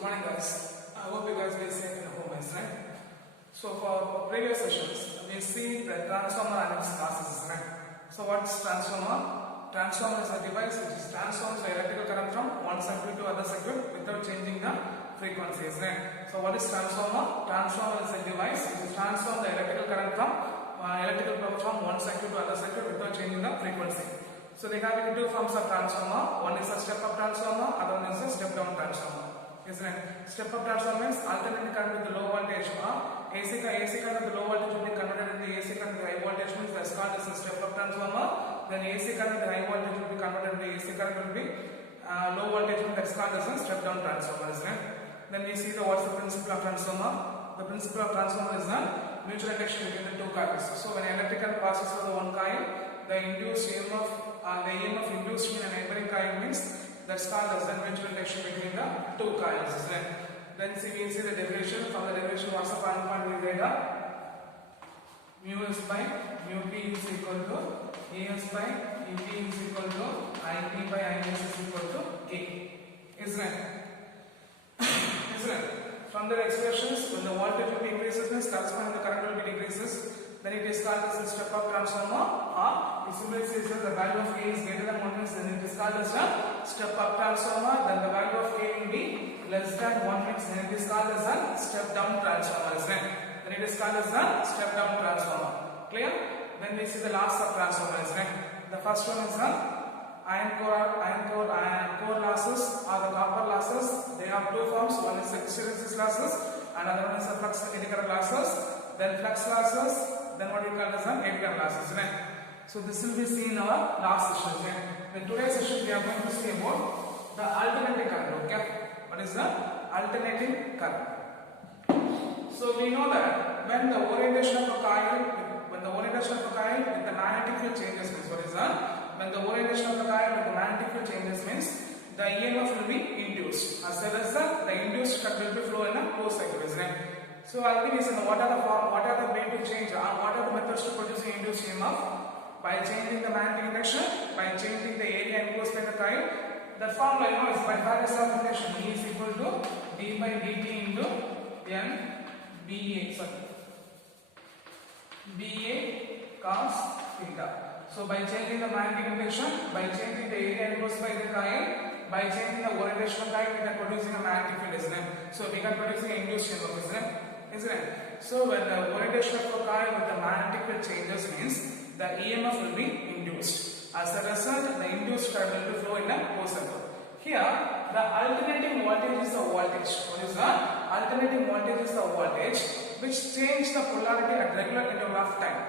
good morning guys. I hope you guys will safe in home, right? So for previous sessions, we see the transformer and its classes, right? So what's transformer? Transformer is a device which transforms the electrical current from one circuit to other circuit without changing the frequencies, right? So what is transformer? Transformer is a device which transforms the electrical current from one circuit to other circuit without changing the frequency. So they have two forms of transformer. One is a step-up transformer, other one is a step-down transformer. Isn't it? Step-up transformer means alternating current with the low voltage. AC current with the low voltage will be converted into AC current with high voltage, means that's called as a step-up transformer. Then AC current with high voltage will be converted into AC current will be low voltage, that's called as a step-down transformer. Isn't it? Then we see what's the principle of transformer. The principle of transformer is the mutual induction between the two coils. So when electrical passes through the one coil, the induced EMF induced in a neighboring coil means that's called as the mutual induction between the two coils. Then we see the derivation. From the derivation, what's the point we get? Mu S by mu P is equal to AS by EP is equal to IP by IS is equal to K. Isn't it? From the expressions, when the voltage will be increases, means corresponding the current will be decreases. Then it is called as a step-up transformer. It simply says that the value of K is greater than 1 means then it is called as a step-up transformer. Then the value of K will be less than 1 means then it is called as a step-down transformer. Then it is called as a step-down transformer. Clear? Then we see the loss of transformers. The first one is the iron core losses or the copper losses. They have two forms. One is the hysteresis losses and another one is the flux eddy current losses. Then flux losses. Then what we call as air losses. So this will be seen in our last session. In today's session we are going to see about the alternating current. Okay? What is the alternating current? So we know that when the orientation of a coil with the magnetic field changes means what is that? When the orientation of the coil with the magnetic field changes means the EMF will be induced. As well as the induced current will be flow in a closed cycle. So I'll give you what are the way to change what are the methods to produce the induced EMF? By changing the magnetic induction, by changing the area enclosed by the coil. The formula I know is by Faraday's law of induction, E is equal to d by dt into BA cos theta. So by changing the magnetic induction, by changing the area enclosed by the coil, by changing the orientation of the coil, we can producing a magnetic field, isn't it? So we can producing an induced EMF, isn't it? So when the orientation of a coil with the magnetic field changes means the EMF will be induced. As a result, the induced current will be flow in a closed circuit. Here, the alternating voltage is the voltage. What is that? Alternating voltage is the voltage which changes the polarity at regular interval of time.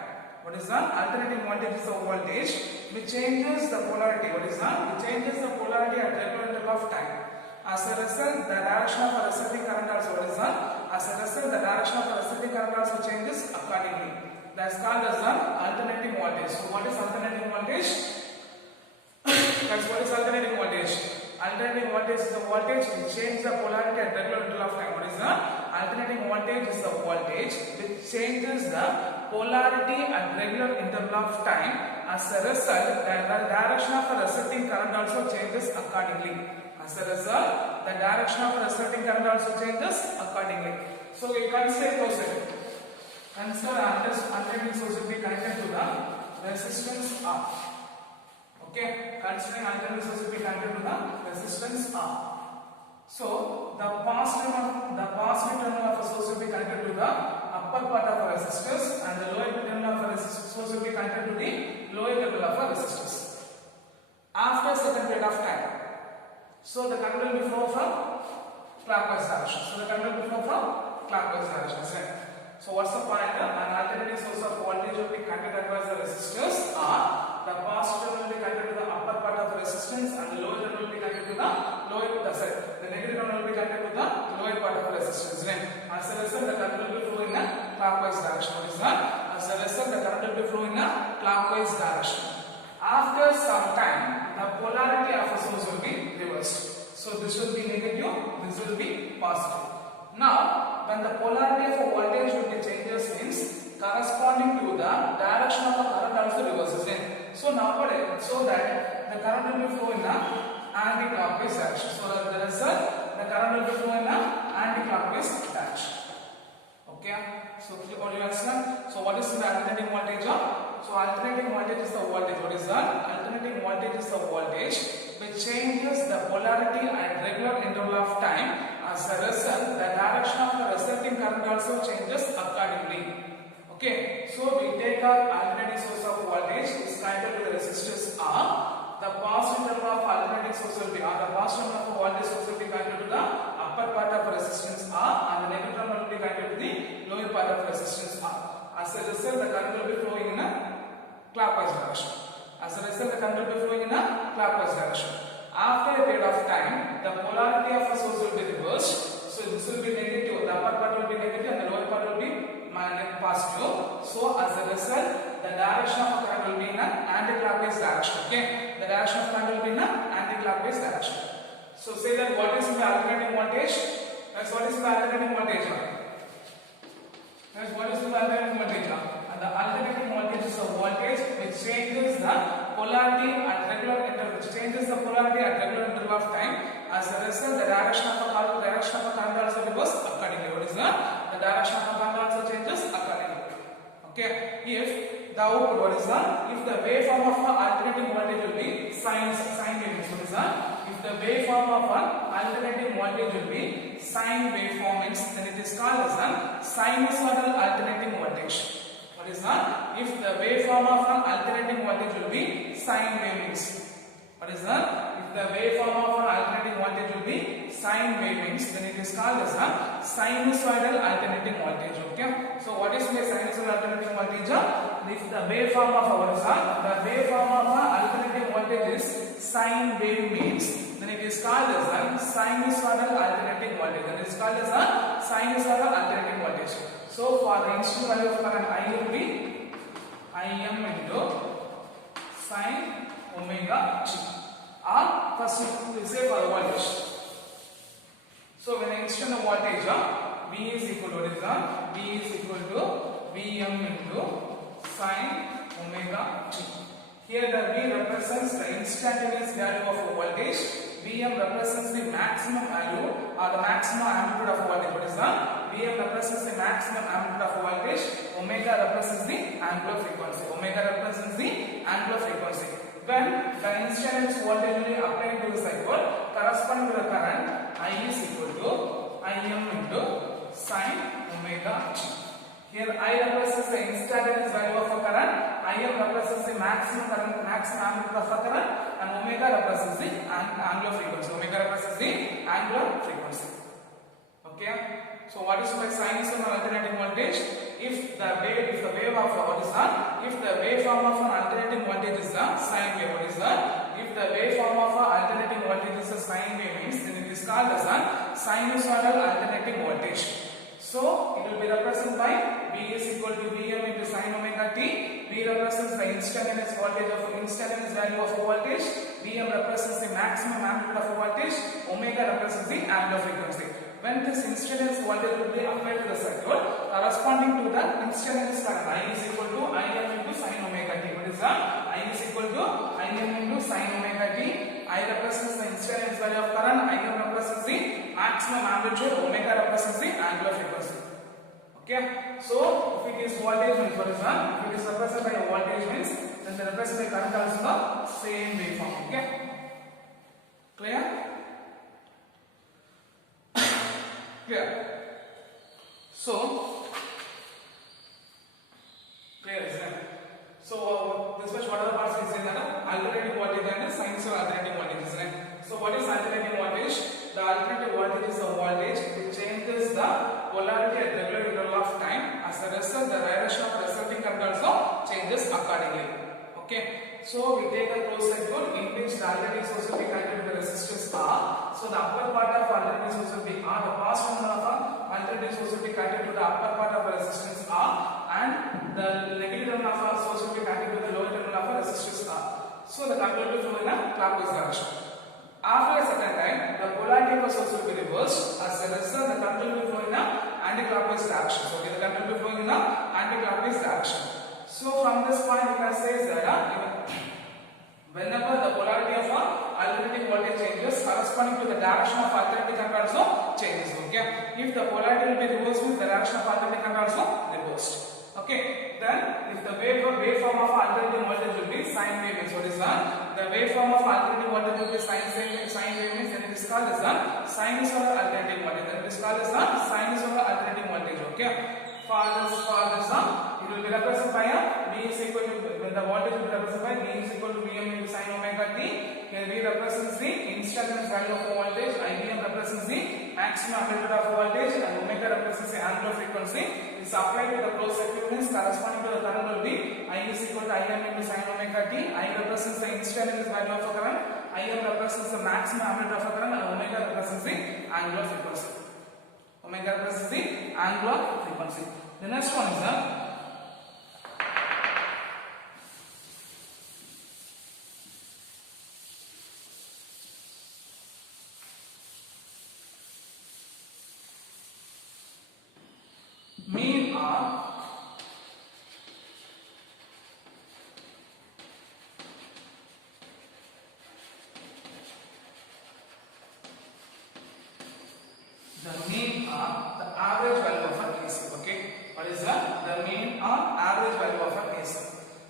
What is that? Alternating voltage is the voltage which changes the polarity. What is that? It changes the polarity at regular interval of time. As a result, the direction of a resulting current also what is that? As a result, the direction of a resulting current also changes accordingly. That's called as the alternating voltage. So what is alternating voltage? That's what is alternating voltage. Alternating voltage is the voltage which changes the polarity at regular interval of time. What is the alternating voltage? Is the voltage which changes the polarity at regular interval of time. As a result, the direction of a resulting current also changes accordingly. As a result, the direction of a resulting current also changes accordingly. So we consider closely. Consider alternating source will be connected to the resistance R. Okay, considering alternating source will be connected to the resistance R. So the positive terminal of a source will be connected to the upper part of a resistors and the lower terminal of a source will be connected to the lower terminal of a resistors. After a certain period of time, so the current will be flow from clockwise direction. So what's the point? An alternating source of voltage will be connected across the resistors. The positive will be connected to the upper part of the resistance and the lower will be connected to the the negative terminal will be connected to the lower part of the resistance. As a result, the current will be flow in a clockwise direction. What is that? As a result, the current will be flow in a clockwise direction. After some time, the polarity of a source will be reversed. So this will be negative, this will be positive. Now, when the polarity of a voltage will be changes means corresponding to the direction of the current also reverses. So nowadays, so that the current will be flow in the anti-clockwise direction. So the result, the current will be flowing in a anti-clockwise direction. Okay, so all you understand? So what is the alternating voltage? So alternating voltage is the voltage. What is that? Alternating voltage is the voltage which changes the polarity at regular interval of time. As a result, the direction of the resulting current also changes accordingly. Okay, so we take our alternating source of voltage is connected to the resistors R. The positive terminal of alternating source will be R. The positive terminal of voltage source will be connected to the upper part of resistance R, and the negative terminal will be connected to the lower part of resistance R. As a result, the current will be flowing in a clockwise direction. As a result, the current will be flowing in a clockwise direction. After a period of time, the polarity of the source will be reversed. So this will be negative. The upper part will be negative and the lower part will be positive. So as a result, the direction of the current will be in an anti-clockwise direction. Okay, the direction of the current will be in an anti-clockwise direction. So say that what is the alternating voltage? That's what is the alternating voltage? That's what is the alternating voltage? And the alternating voltage is the voltage which changes the polarity at regular interval, which changes the polarity at regular interval of time. As a result, the direction of the current also reverses accordingly. What is that? The direction of the current also changes accordingly. Okay, if the output, what is that? If the waveform of an alternating voltage will be sine wave, what is that? If the waveform of an alternating voltage will be sine waveform, then it is called as a sinusoidal alternating voltage. What is that? If the waveform of an alternating voltage will be sine wave, what is that? If the waveform of an alternating voltage will be sine wave, then it is called as a sinusoidal alternating voltage. Okay. So what is the sinusoidal alternating voltage? If the waveform of the waveform of an alternating voltage is sine wave means, then it is called as a sinusoidal alternating voltage. That is called as a sinusoidal alternating voltage. So for the initial value of current I will be Im into sine omega t. Or first we say for the voltage. So when I extend the voltage, V is equal to what is that? V is equal to Vm into sine omega t. Here the V represents the instantaneous value of a voltage. Vm represents the maximum value or the maximum amplitude of a voltage. What is that? Vm represents the maximum amplitude of a voltage. Omega represents the angular frequency. Omega represents the angular frequency. When the instantaneous voltage will be applied to the circuit, corresponding to the current, I is equal to Im into sine omega t. Here I represents the instantaneous value of a current, Im represents the maximum amplitude of a current, and omega represents the angular frequency. Omega represents the angular frequency. Okay. So what is my sinusoidal alternating voltage? If the waveform of an alternating voltage is a sine wave, what is that? If the waveform of an alternating voltage is a sine wave means, then it is called as a sinusoidal alternating voltage. So it will be represented by V is equal to Vm into sine omega t. V represents the instantaneous value of a voltage. Vm represents the maximum amplitude of a voltage. Omega represents the angular frequency. When this instantaneous voltage will be applied to the circuit, corresponding to the instantaneous current, I is equal to Im into sine omega t. What is that? I is equal to Im into sine omega t. I represents the instantaneous value of current. Im represents the maximum amplitude. Omega represents the angular frequency. Okay. So if it is voltage means, what is that? If it is represented by a voltage means, then the represented current also the same waveform. Okay. Clear? Clear. So clear, isn't it? So this much what are the parts we say that alternating voltage and sinusoidal alternating voltage, isn't it? So what is alternating voltage? The alternating voltage is a voltage which changes the polarity at regular interval of time. As a result, the direction of the resulting current also changes accordingly. Okay. So we take a closed circuit in which the alternating source will be connected to the resistance R. So the upper part of alternating source will be R. The positive terminal of alternating source will be connected to the upper part of the resistance R, and the negative terminal of source will be connected to the lower terminal of resistance R. So the current will be flowing in a clockwise direction. After a certain time, the polarity of the source will be reversed. As a result, the current will be flowing in a anti-clockwise direction. So the current will be flowing in a anti-clockwise direction. So from this point, we can say that whenever the polarity of a alternating voltage changes, corresponding to the direction of alternating current also If the polarity will be reversed, means the direction of alternating current also reversed. Okay. Then if the waveform of alternating voltage will be sine wave means what is the waveform of alternating voltage will be sine wave means then it is called as the sinusoidal alternating voltage. Then it is called as the sinusoidal alternating voltage. Okay. For this it will be represented by V is equal to, when the voltage will be represented by V is equal to Vm into sin omega t. Here V represents the instantaneous value of voltage, Ibm represents the maximum amplitude of voltage, and omega represents the angular frequency. This applied to the closed circuit means corresponding to the current will be I is equal to Im into sin omega t. I represents the instantaneous value of a current, Im represents the maximum amplitude of a current, and omega represents the angular frequency. Omega represents the angular frequency. The next one is the mean R the average value of an AC. Okay, what is the mean or average value of an AC?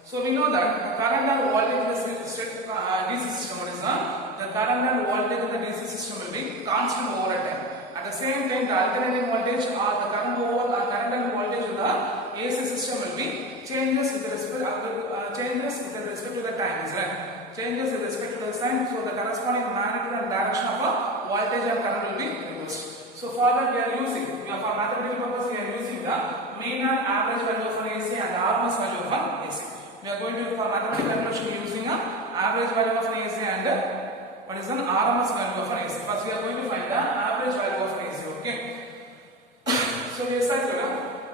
So we know that the current and voltage in the DC system, what is the current and voltage in the DC system will be constant over time. At the same time, the alternating voltage or the current and voltage in the AC system will be changes with respect to the time, is right? Changes with respect to the time, so the corresponding magnitude and direction of a voltage and current will be reversed. So for that we are using, for mathematical purpose we are using the mean and average value of an AC and the RMS value of an AC. We are going to, for mathematical conversion, using an average value of an AC and what is an RMS value of an AC. First we are going to find the average value of an AC. Okay. So we said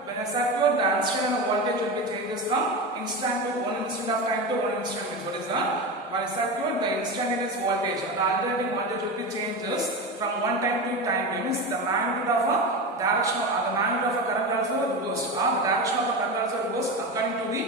when a circuit, the instantaneous voltage will be changes from instant to 1 instant of time to 1 instant. What is that? For a circuit, the instantaneous voltage or the alternating voltage will be changes from one time to time. Means the magnitude of a direction or the magnitude of a current also reversed, or the direction of a current also reversed according to the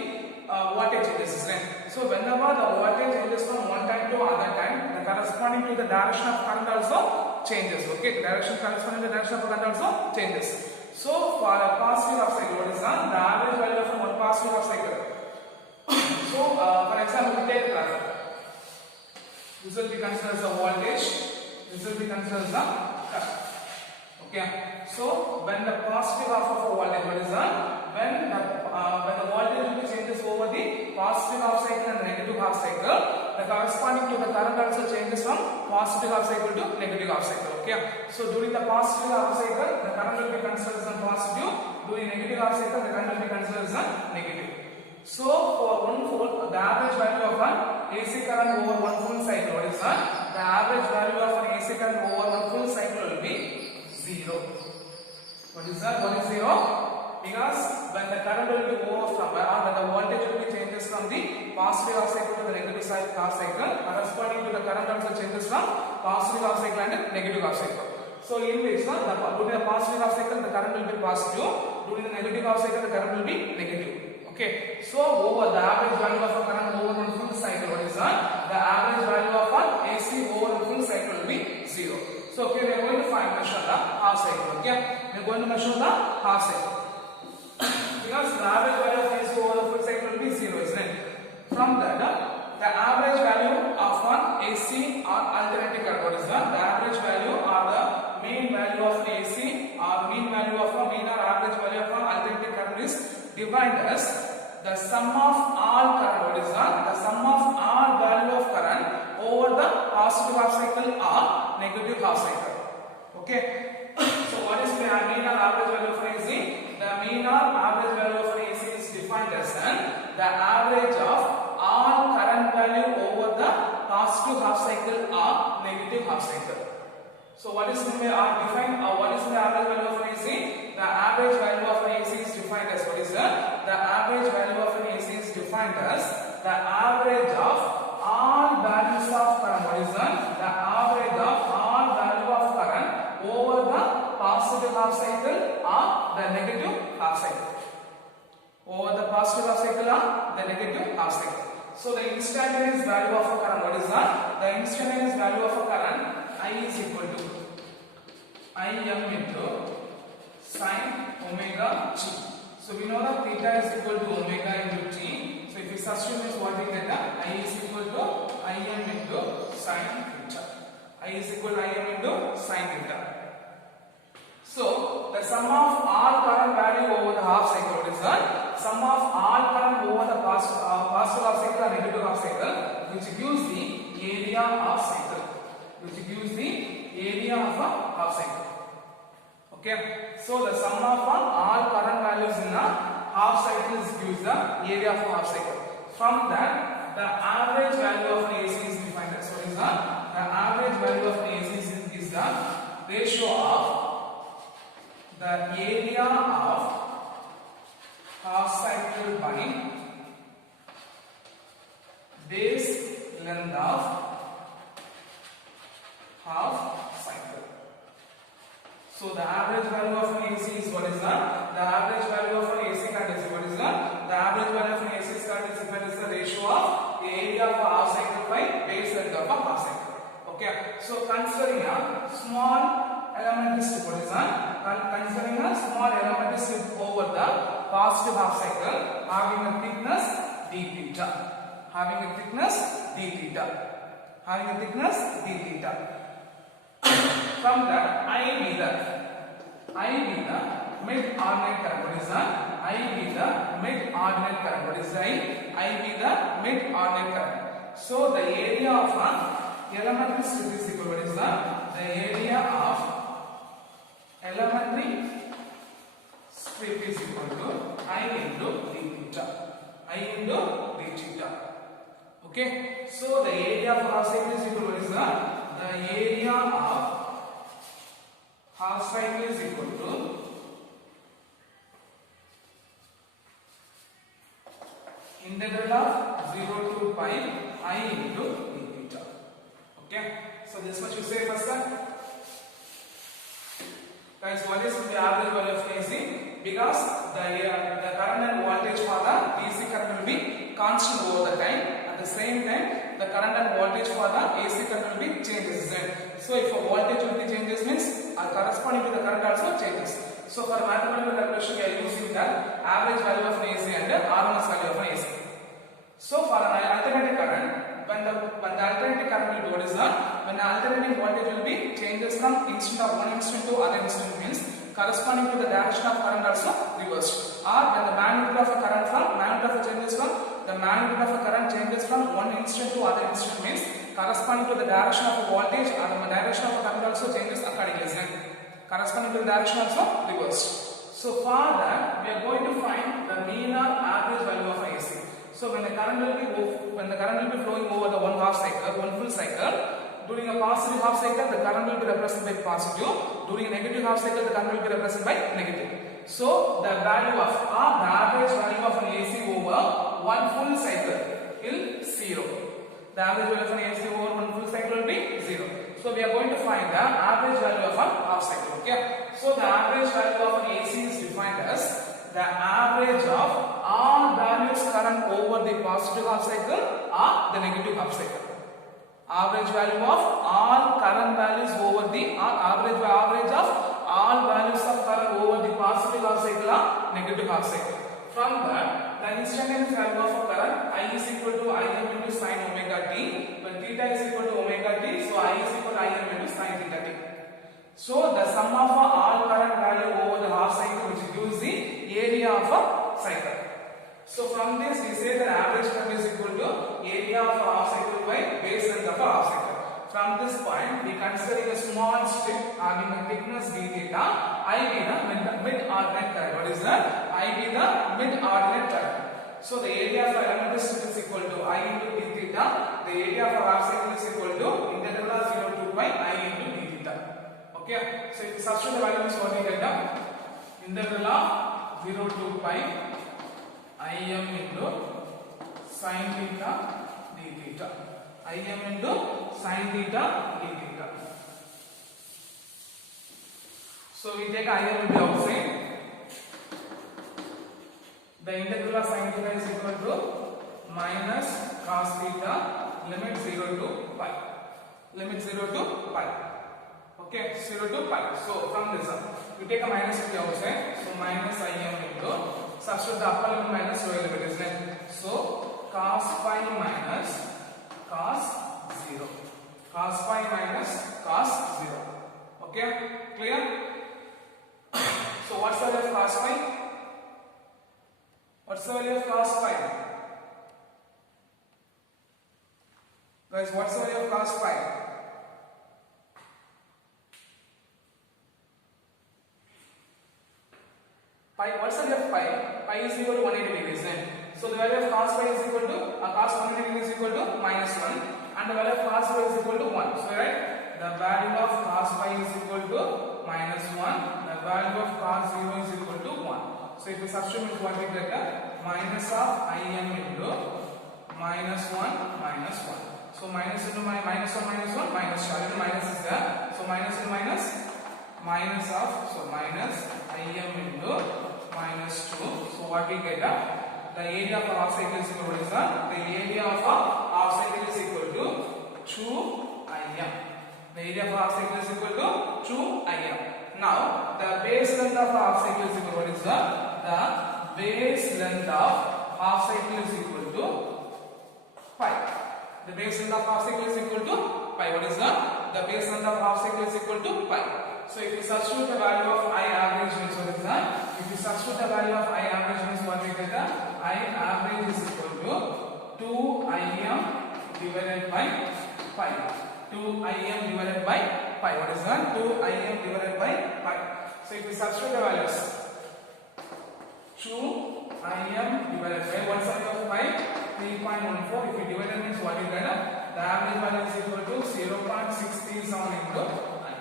voltage changes. So whenever the voltage changes from one time to other time, the corresponding to the direction of current also changes. Okay, the direction corresponding to the direction of current also changes. So for a positive half cycle, what is the average value of one positive half cycle? So for example, we take traffic. This will be considered as a voltage. This will be considered as a current. Okay. So when the positive half of a voltage, what is that? When the voltage will be changes over the positive half cycle and negative half cycle, the corresponding to the current also changes from positive half cycle to negative half cycle. Okay. So during the positive half cycle, the current will be considered as a positive. During negative half cycle, the current will be considered as a negative. So for one full, the average value of an AC current over one full cycle, what is that? The average value of an AC current over one full cycle will be 0. What is that? What is 0? Because when the current will be over from, or when the voltage will be changes from the positive half cycle to the negative half cycle, corresponding to the current also changes from positive half cycle and negative half cycle. So in which during the positive half cycle, the current will be positive. During the negative half cycle, the current will be negative. Okay, so over the average value of a current over one full cycle, what is that? The average value of an AC over one full cycle will be 0. So okay, we are going to measure the half cycle. Okay, we are going to measure the half cycle because the average value of AC over the full cycle will be 0, isn't it? From that, the average value of an AC or alternating current, what is that? The average value or the mean value of the AC or mean value of a mean or average value of an alternating current is defined as the sum of all current. What is that? The sum of all value of current over the positive half cycle or negative half cycle. Okay. So what is the mean or average value of AC? The mean or average value of AC is defined as the average of all current value over the positive half cycle or negative half cycle. So what is the defined? What is the average value of an AC? The average value of an AC is defined as what is that? The average value of an AC is defined as the average of all values of current. What is that? The average of all value of current over the positive half cycle or the negative half cycle. Over the positive half cycle or the negative half cycle. So the instantaneous value of a current, what is that? The instantaneous value of a current I is equal to Im into sin omega t. So we know that theta is equal to omega into t. So if we substitute this, what we get? I is equal to Im into sin theta. I is equal to Im into sin theta. So the sum of all current value over the half cycle, what is that? Sum of all current over the positive half cycle and negative half cycle, which gives the area of cycle. Which gives the area of a half cycle. Okay. So the sum of all current values in a half cycle gives the area of a half cycle. From that, the average value of an AC is defined as what is that? The average value of an AC is the ratio of the area of half cycle by base length of half cycle. So the average value of an AC is what is that? The average value of an AC current is what is that? The average value of an AC current is the ratio of the area of a half cycle by base length of a half cycle. Okay. So considering a small elementary strip, what is that? Considering a small elementary strip over the positive half cycle having a thickness d theta. Having a thickness d theta. Having a thickness d theta. From that, I be the mid ordinate current. What is that? I be the mid ordinate current. What is that? I be the mid ordinate current. So the area of an elementary strip is equal. What is that? The area of elementary strip is equal to I into d theta. I into d theta. Okay. So the area of half cycle is equal to what is that? The area of half cycle is equal to integral of 0 to pi I into d theta. Okay. So this much you say first time. Guys, what is the average value of AC? Because the current and voltage for the DC current will be constant over the time. At the same time, the current and voltage for the AC current will be changes. So if a voltage will be changes means corresponding to the current also changes. So for mathematical calculation, we are using the average value of an AC and the RMS value of an AC. So for an alternating current, when the alternating current will be what is that? When the alternating voltage will be changes from instant of one instant to other instant means corresponding to the direction of current also reversed. Or when the magnitude of a current changes from the magnitude of a current changes from one instant to other instant means corresponding to the direction of a voltage or the direction of a current also changes accordingly. Corresponding to the direction also reversed. So for that, we are going to find the mean or average value of AC. So when the current will be flowing over the one full cycle, during a positive half cycle, the current will be represented by positive. During a negative half cycle, the current will be represented by negative. So the value of the average value of an AC over one full cycle is 0. The average value of an AC over one full cycle will be 0. So we are going to find the average value of a half cycle. Okay. So the average value of an AC is defined as the average of all values current over the positive half cycle or the negative half cycle. Average value of all current values over the average of all values of current over the positive half cycle or negative half cycle. From that, the instantaneous value of a current I is equal to Im into sin omega t. When theta is equal to omega t, so I is equal to Im into sin theta t. So the sum of all current value over the half cycle which gives the area of a cycle. So from this we say that average current is equal to area of a half cycle by base length of a half cycle. From this point we consider a small strip having a thickness d theta. I be the mid ordinate current. What is that? I be the mid ordinate current. So the area of a elementary strip is equal to I into d theta. The area of a half cycle is equal to integral of 0 to pi I into d theta. Okay. So if you substitute the values, what we get? Integral of 0 to pi Im into sin theta d theta. Im into sin theta d theta. So we take Im into outside. The integral of sin theta is equal to minus cos theta limit 0 to pi. Limit 0 to pi. Okay, 0 to pi. So from this you take a minus to the outside, so minus Im into, substitute the upper limit minus lower limit, isn't it? So cos phi minus cos 0. Cos phi minus cos 0. Okay, clear? So what's the value of cos phi? What's the value of cos phi? Guys, what's the value of cos phi? What's the value of pi? Pi is equal to 180 degrees, then. So the value of cos phi is equal to cos 180 degrees is equal to minus 1, and the value of cos 0 is equal to 1. So right, the value of cos phi is equal to minus 1. The value of cos 0 is equal to 1. So if we substitute what we get, minus of Im into minus 1 minus 1. So minus into minus 1 minus 1 minus, already minus is there. So minus into minus, minus of, so minus Im into minus 2. So what we get, the area of a half cycle is equal to what is that? The area of a half cycle is equal to 2Im. The area of a half cycle is equal to 2Im. Now the base length of a half cycle is equal to what is that? The base length of half cycle is equal to pi. The base length of half cycle is equal to pi. What is that? The base length of half cycle is equal to pi. So if you substitute the value of I average means what is that? If you substitute the value of I average means what we get, I average is equal to 2Im divided by pi. 2Im divided by pi. What is that? 2Im divided by pi. So if we substitute the values, 2Im divided by, what's the value of pi? 3.14. If we divide it means what you get, the average value is equal to 0.637 into I.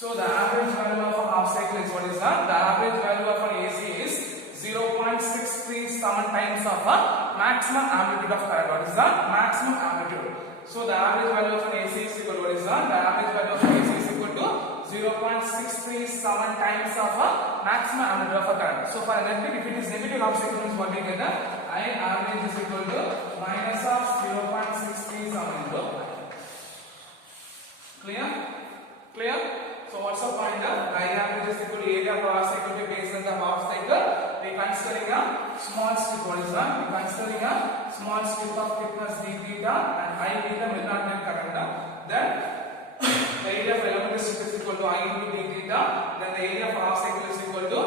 So the average value of a half cycle is what is that? The average value of an AC is 0.637 times of a maximum amplitude of current. What is that? Maximum amplitude. So the average value of an AC is equal to what is that? The average value of an AC is equal to 0.637 times of a maximum amplitude of a current. So for electric, if it is negative half cycle means what we get, I average is equal to minus of 0.637 into I. Clear? Clear? So what's the point? I average is equal to area of half cycle to base length of half cycle. We considering a small strip. What is that? We considering a small strip of thickness d theta and I theta will not make current. Then the area of elementary strip is equal to I into d theta. Then the area of half cycle is equal to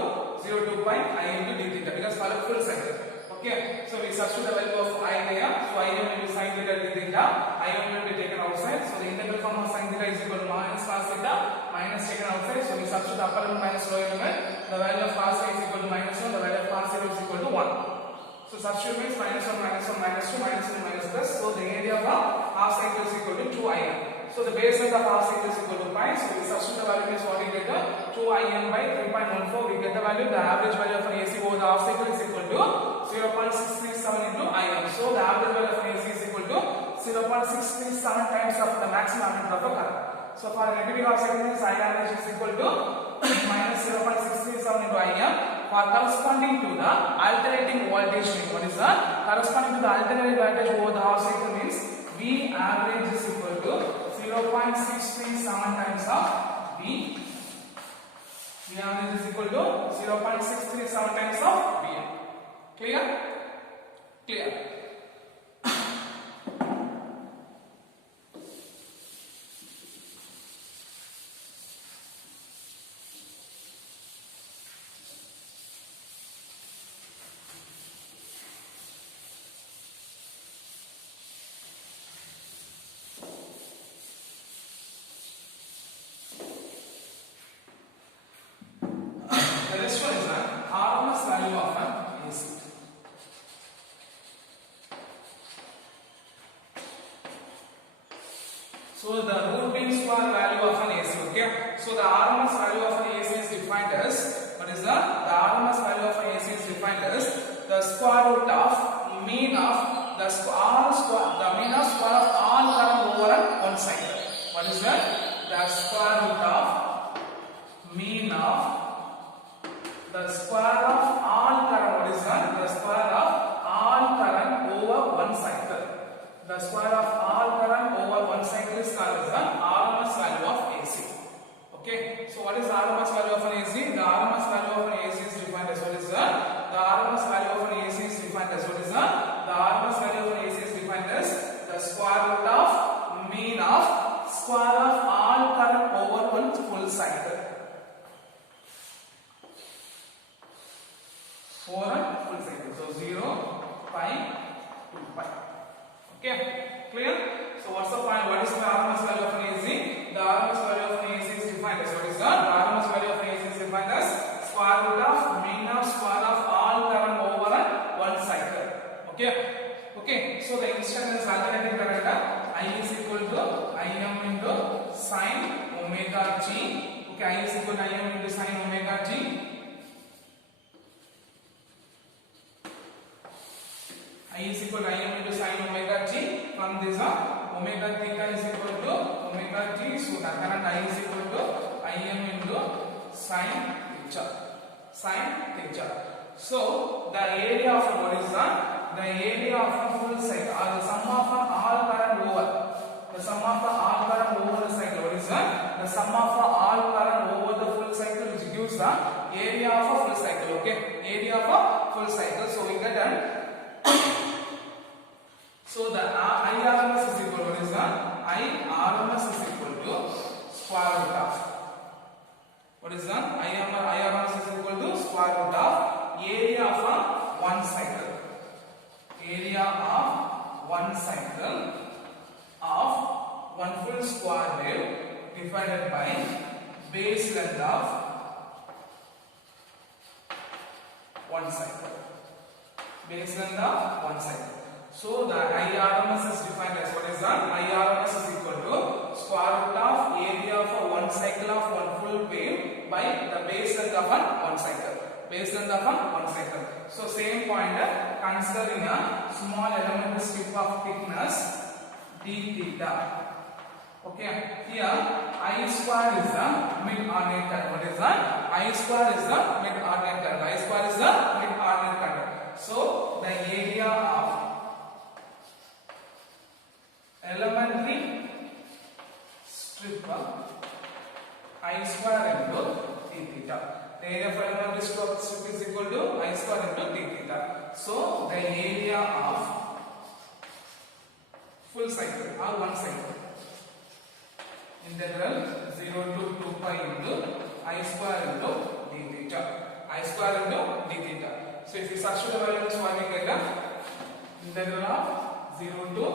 0 to pi I into d theta because for a full cycle. Okay, so we substitute the value of I there. So I will be sin theta d theta. I will be taken outside. So the integral form of sin theta is equal to minus cos theta minus taken outside. So we substitute the upper limit minus lower limit. The value of cos theta is equal to minus 1. The value of cos theta is equal to 1. So substitute means minus 1 minus 1 minus 2 minus 1 minus plus. So the area of a half cycle is equal to 2Im. So the base length of half cycle is equal to pi. So we substitute the value means what we get, 2Im by 3.14. We get the value. The average value of an AC over the half cycle is equal to 0.637 into Im. So the average value of an AC is equal to 0.637 times of the maximum amplitude of a current. So for a negative half cycle means I average is equal to minus 0.637 into Im. For corresponding to the alternating voltage means what is that? Corresponding to the alternating voltage over the half cycle means V average is equal to 0.637 times of V. V average is equal to 0.637 times of V. Clear? Clear. The next one is an RMS value of an AC. So the root mean square value of an AC. Okay. So the RMS value of an AC is defined as, what is that? The RMS value of an AC is defined as the square root of mean of the mean of square of all current over one cycle. What is that? The square root of mean of the square of all current. What is that? The square of all current over one cycle. The square of all current over one cycle is called as the RMS value of AC. Okay. So what is the RMS value of an 0 pi 2 pi. Okay, clear? So what's the point? What is the RMS value of an AC? The RMS value of an AC is defined as what is the RMS value of an AC is defined as square root of mean of square of all current over one cycle. Okay. Okay. So the instant is alternating current. I is equal to Im into sin omega t. Okay. I is equal to Im into sin omega t. I is equal to Im into sin omega t. From this omega theta is equal to omega t. So the current I is equal to Im into sin theta. Sin theta. So the area of what is the area of a full cycle or the sum of all current over the sum of all current over the cycle. What is the sum of all current over the full cycle, which gives the area of a full cycle. Okay, area of a full cycle. So we get done. So the IRMS is equal to what is the IRMS is equal to square root of what is the IRMS is equal to square root of area of one cycle. Area of one cycle of one full square wave divided by base length of one cycle. Base length of one cycle. So the IRMS is defined as what is the IRMS is equal to square root of area of one cycle of one full wave by the base length of one cycle. Base length of one cycle. So same point, considering a small elementary strip of thickness d theta. Okay, here I square is the mid-ordinate current. What is that? I square is the mid-ordinate current. I square is the mid-ordinate current. So the area of elementary strip I square into d theta. The area of elementary strip is equal to I square into d theta. So the area of full cycle or one cycle, integral 0 to 2 pi into I square into d theta. I square into d theta. So if you substitute the values, what we get? Integral of 0 to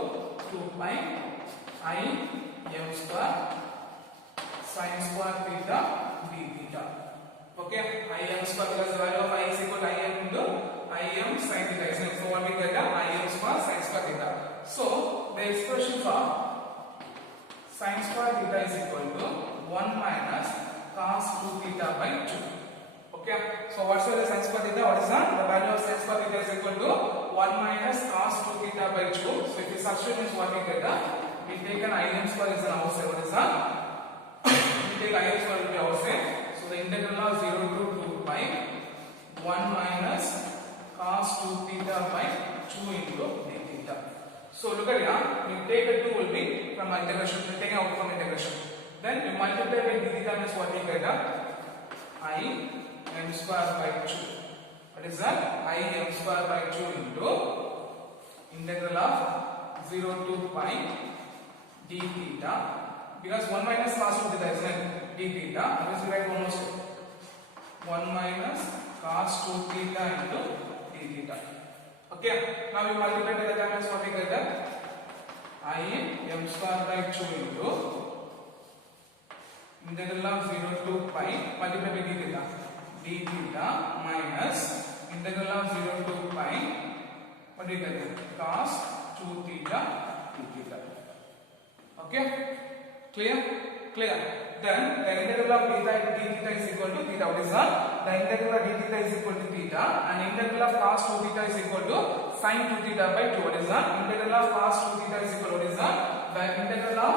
2 pi I m square sin square theta d theta. Okay, I m square, because the value of I is equal to I m into I m sin theta. So what we get? I m square sin square theta. So the expression for sin square theta is equal to 1 minus cos 2 theta by 2. Okay, so what's the sin square theta? What is that? The value of sin square theta is equal to 1 minus cos 2 theta by 2. So if you substitute this, what we get? We take an I m square is an outside. What is that? We take I m square will be outside. So the integral of 0 to 2 pi 1 minus cos 2 theta by 2 into d theta. So look at here. You take a 2 will be from integration. You take out from integration. Then you multiply by d theta means what we get? I m square by 2. What is that? I m square by 2 into integral of 0 to pi d theta, because 1 minus cos 2 theta is d theta. Let's write almost 1 minus cos 2 theta into d theta. Okay, now we multiply by the terms, what we get? I m square by 2 into integral of 0 to pi multiply by d theta. D theta minus integral of 0 to pi, what do you get? Cos 2 theta d theta. Okay, clear? Clear. Then the integral of d theta is equal to theta. What is that? The integral of d theta is equal to theta, and integral of cos 2 theta is equal to sin 2 theta by 2. What is that? Integral of cos 2 theta is equal to what is that? The integral of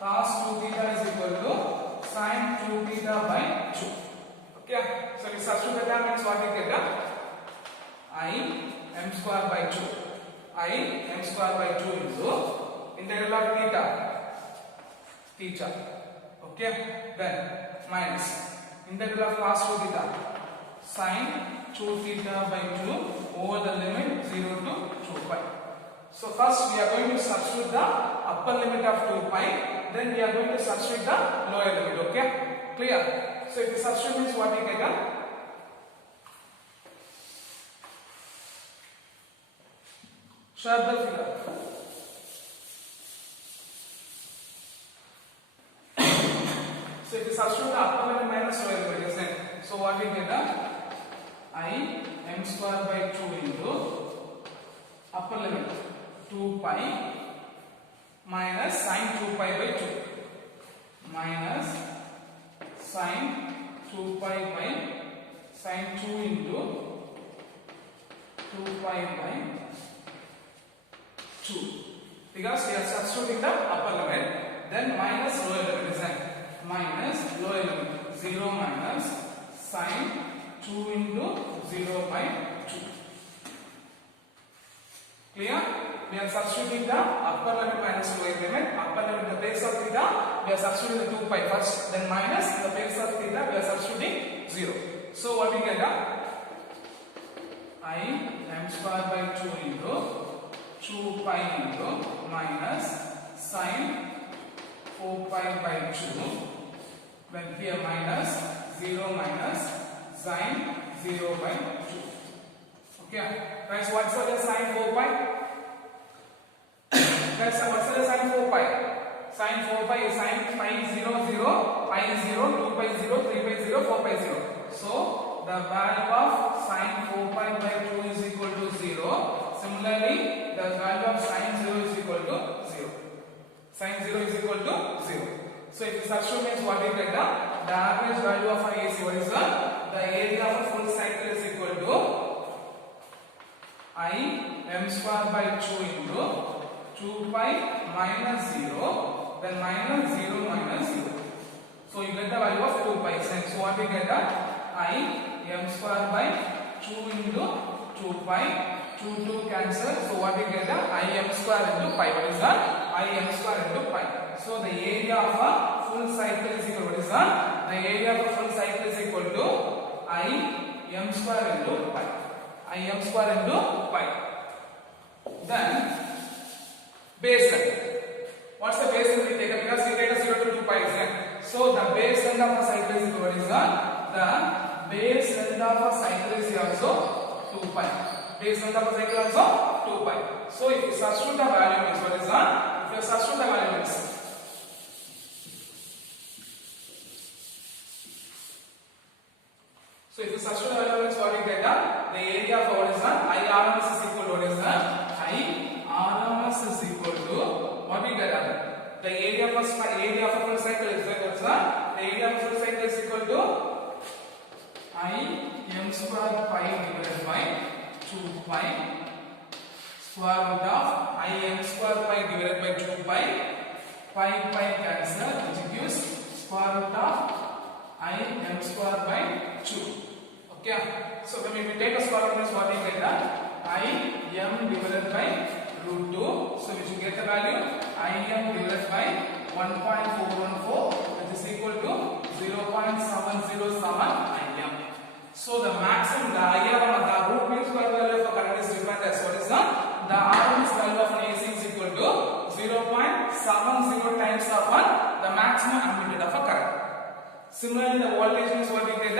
cos 2 theta is equal to sin 2 theta by 2. Okay, so we substitute the term, means what we get? I m square by 2. I m square by 2 into integral of theta. Okay, then minus integral of cos 2 theta sin 2 theta by 2 over the limit 0 to 2 pi. So first we are going to substitute the upper limit of 2 pi, then we are going to substitute the lower limit. Okay, clear? So if you substitute means what we get? Sharp the figure. So if you substitute the upper limit minus lower limit, isn't it? So what we get? I m square by 2 into upper limit 2 pi minus sine 2 pi by 2 minus sine 2 pi by sine 2 into 2 pi by 2, because we are substituting the upper limit, then minus lower limit, isn't it? Minus lower limit 0 minus sine 2 into 0 by 2. Clear? We are substituting the upper limit minus lower limit. Upper limit in the place of theta, we are substituting the 2 pi first, then minus in the place of theta, we are substituting 0. So what we get? I m square by 2 into 2 pi into minus sine 4 pi by 2. Then here minus 0 minus sine 0 by 2. Okay, guys, what's the sine 4 pi? Guys, what's the sine 4 pi? Sine 4 pi is sine pi 0 0 pi 0 2 pi 0 3 pi 0 4 pi 0. So the value of sine 4 pi by 2 is equal to 0. Similarly, the value of sine 0 is equal to 0. Sine 0 is equal to 0. So if you substitute means what we get? The average value of an AC, what is the area of a full cycle is equal to I m square by 2 into 2 pi minus 0, then minus 0 minus 0. So you get the value of 2 pi. So what we get? I m square by 2 into 2 pi, 2 cancel. So what we get? I m square into pi. What is that? I m square into pi. So the area of a full cycle is equal to what is that? The area of a full cycle is equal to I m square into pi. I m square into pi. Then base length. What's the base length we take? Because we take a 0 to 2 pi, isn't it? So the base length of a cycle is equal to what is that? The base length of a cycle is also 2 pi. Base length of a cycle also 2 pi. So if you substitute the value means what is that? If you substitute the value means so if you substitute the value means what you get? The area of what is that? I RMS is equal to what is that? I RMS is equal to what we get? The area of a full cycle is what is that? The area of a full cycle is equal to I m square pi divided by 2 pi square root of I m square pi divided by 2 pi, pi cancel, which gives square root of I m square by 2. Okay, so when we take a square root, what we get? I m divided by root 2. So which you get the value I m divided by 1.414, which is equal to 0.707 I m. So the maximum, the root mean square value of a current is defined as what is the RMS value of an AC is equal to 0.70 times of the maximum amplitude of a current. Similarly, the voltage means what we get?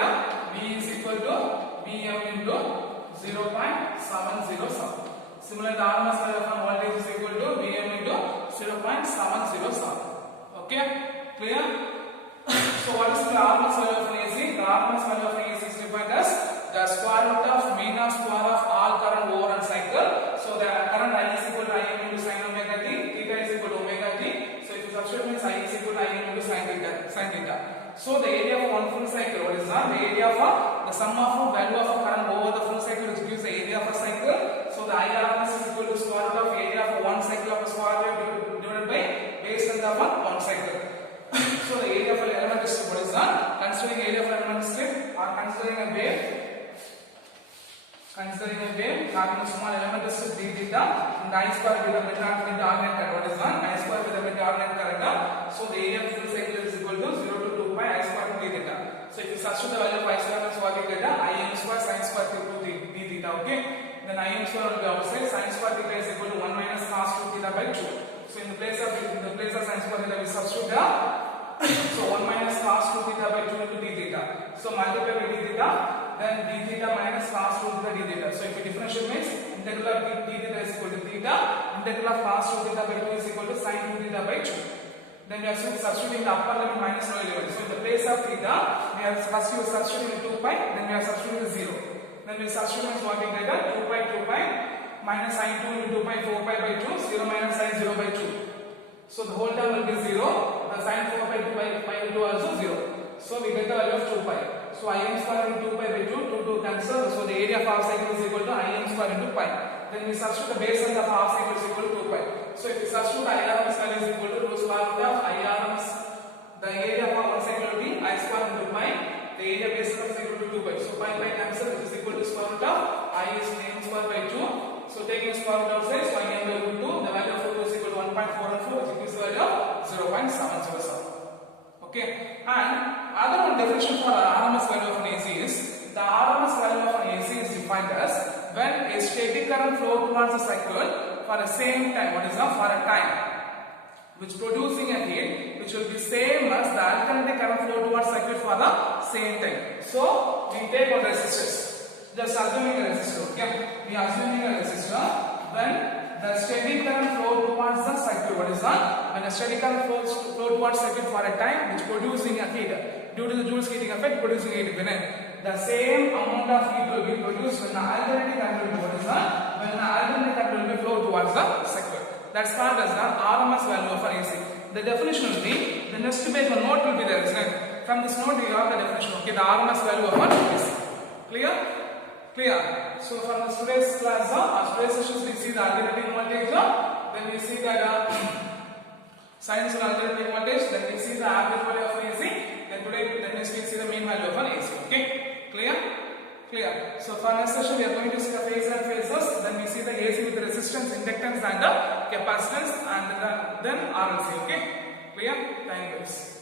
V is equal to Vm into 0.707. Similarly, the RMS value of a voltage is equal to Vm into 0.707. Okay, clear? So what is the RMS value of an AC? The RMS value of an AC is defined as the square root of mean of square of all current over a cycle. So the current I is equal to Im into sin omega t, theta is equal to omega t. So if you substitute means I is equal to Im into sin theta. So the area of one full cycle, what is that? The area of the sum of value of a current over the full cycle, which gives the area of a cycle. So the IRMS is equal to square root of area of one cycle of a square wave divided by base length of one cycle. So the area of an element is what is that? Considering area of an element strip or considering a wave, having a small element is d theta, and I square with the mid-ordinate current. What is that? I square with the mid-ordinate current. So the area of the full cycle is equal to 0 to 2 pi I square d theta. So if you substitute the value of I square means what we get? I m square sin square d theta. Okay. Then I m square will be outside. Sin square theta is equal to 1 minus cos 2 theta by 2. So in the place of sin square theta we substitute the so 1 minus cos 2 theta by 2 into d theta. So multiply by d theta, then d theta minus cos 2 theta d theta. So if you differentiate means integral of d theta is equal to theta, integral of cos 2 theta by 2 is equal to sin 2 theta by 2. Then we are substituting the upper limit minus lower limit. So in the place of theta, we are first substituting 2 pi, then we are substituting 0. Then we substitute as what we get 2 pi minus sin 2 into 2 pi 4 pi by 2, 0 minus sin 0 by 2. So the whole term will be 0. The sin 4 by 2 by 2 also 0. So we get the value of 2 pi. So im square into 2 pi by 2 to cancel. So the area of half cycle is equal to im square into pi. Then we substitute the base of the half cycle is equal to 2 pi. So if we substitute IRMS value is equal to root square root of IRMS, the area of one cycle will be I square into pi. The area base of is equal to 2 pi. So pi cancel, which is equal to square root of I is im square by 2. So taking square root outside, so I am equal to the value of root is equal to 1.414, which gives the value of 0.707. Okay, and other one definition for RMS value of an AC is the RMS value of an AC is defined as when a steady current flow towards a cycle for the same time. What is that? For a time, which producing a heat which will be same as the alternating current flow towards cycle for the same time. So we take our resistors. Just assuming a resistor. Okay, we are assuming a resistor when the steady current flow towards the cycle. What is that? When a steady current flow towards cycle for a time, which producing a heat due to the Joule's heating effect, producing heat. When the same amount of heat will be produced when the alternating current will be what is that? When the alternating current will be flow towards the cycle. That's called as the RMS value of an AC. The definition will be the next page one note will be there. From this note we have the definition. Okay, the RMS value of an AC. Clear? Clear. So from the today's class, today's sessions we see the alternating voltage, then we see that sines and alternating voltage, then we see the average value of an AC, then next we see the mean value of an AC. Okay, clear? Clear. So for next session we are going to see the phase and phases, then we see the AC with the resistance, inductance and the capacitance, and then RLC. Okay, clear? Thank you.